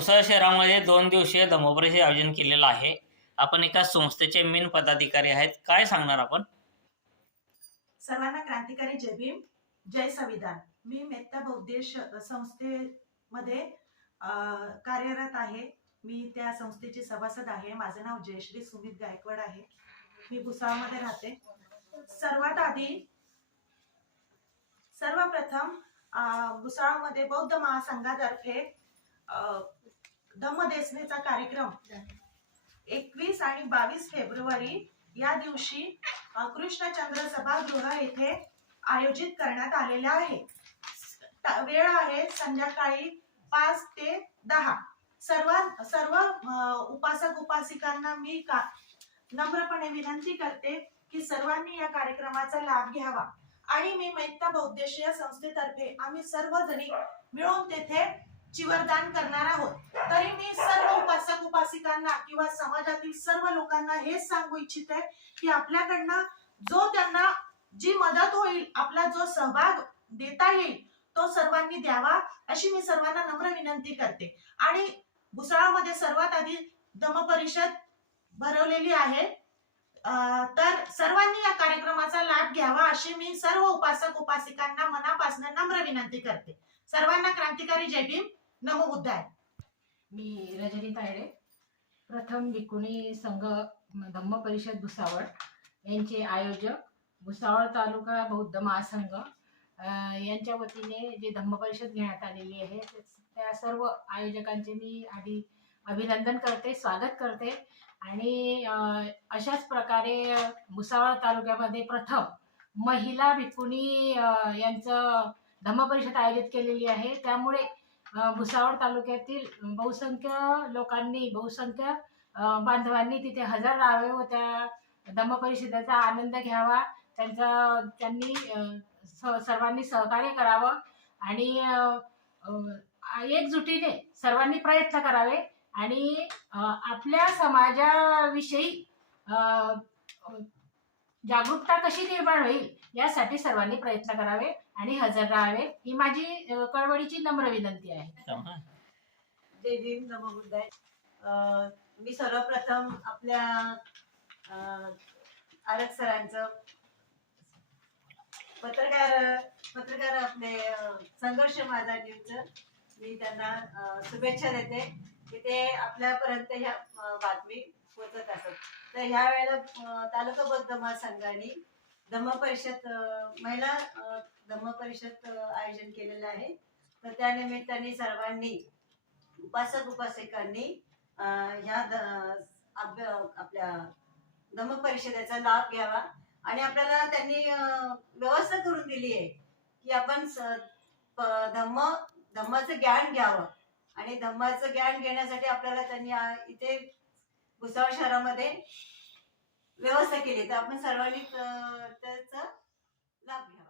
भुसावळ शहरामध्ये 2 दिवसीय धम्मपरीचे आयोजन केलेलं आहे. आपण एका संस्थेचे मेन पदाधिकारी आहेत. काय सांगणार आपण? सर्वांना क्रांतिकारी जय भीम, जय संविधान. मी मेहता बौद्धिश संस्थेमध्ये कार्यरत आहे. मी त्या संस्थेची सभासद आहे. माझं नाव जयश्री सुमित गायकवाड आहे. मी भुसावळमध्ये राहते. सर्वप्रथम भुसावळमध्ये बौद्ध महासंघातर्फे धम्मदेसनेचा कार्यक्रम 21 आणि 22 फेब्रुवारी या दिवशी कृष्णचंद्र सभागृह येथे आयोजित करण्यात आलेला आहे. वेळ आहे संध्याकाळी 5 ते 10. सर्व उपासक उपासिकांना मी नम्रपणे विनंती करते की सर्वांनी या कार्यक्रमाचा लाभ घ्यावा. आणि मी मेहता बौद्धिश या संस्थेतर्फे आम्ही सर्वजणी मिळून तेथे चिवरदान करणार आहोत. तरी मी सर्व उपासक उपासिकांना किंवा समाजातील सर्व लोकांना हेच सांगू इच्छिते की आपल्याकडनं जो त्यांना जी मदत होईल, आपला जो सहभाग देता येईल तो सर्वांनी द्यावा अशी मी सर्वांना नम्र विनंती करते. आणि भुसावळमध्ये सर्वात आधी धम्मपरिषद भरवलेली आहे, तर सर्वांनी या कार्यक्रमाचा लाभ घ्यावा अशी मी सर्व उपासक उपासिकांना मनापासून नम्र विनंती करते. सर्वांना क्रांतिकारी जय भीम, नमो बुद्धाय. मी रजनी तायडे, प्रथम भिकुणी संघ धम्मपरिषद भुसावळ यांचे आयोजक भुसावळ तालुका बौद्ध महासंघ यांच्या वतीने जे धम्मपरिषद घेण्यात आलेली आहे त्या सर्व आयोजकांचे मी आधी अभिनंदन करते, स्वागत करते. आणि अशाच प्रकारे भुसावळ तालुक्यामध्ये प्रथम महिला भिकुणी यांचं धम्मपरिषद आयोजित केलेली आहे. त्यामुळे भुसावळ तालुक्यातील बहुसंख्य बांधवांनी तिथे हजर राहावे व त्या धम्मपरिषदेचा आनंद घ्यावा. त्यांनी सर्वांनी सहकार्य करावं आणि एकजुटीने सर्वांनी प्रयत्न करावे आणि आपल्या समाजाविषयी जागरूकता कशी निर्माण होईल यासाठी सर्वांनी प्रयत्न करावे आणि हजर राहावे ही माझी कळवळीची नम्र विनंती आहे. जय भीम, नमो बुद्धाय. मी सर्वप्रथम आपल्या आरक सरांचं पत्रकार आपले संघर्ष माझा न्यूजचं मी त्यांना शुभेच्छा देते की ते आपल्यापर्यंत ह्या बातमी पोहोचत असत. तर ह्या वेळेला तालुका बौद्ध महासंघाने धम्मपरिषद महिला धम्मपरिषद आयोजन केलेलं आहे. तर त्या निमित्ताने सर्वांनी उपासक उपासिकांनी ह्या आपल्या धम्मपरिषदेचा लाभ घ्यावा. आणि आपल्याला त्यांनी व्यवस्था करून दिली आहे की आपण धम्माचं ज्ञान घ्यावं आणि धम्माचं ज्ञान घेण्यासाठी आपल्याला त्यांनी इथे भुसावळ शहरामध्ये व्यवस्था केली. तर आपण सर्वांनी त्याचा लाभ घ्यावा.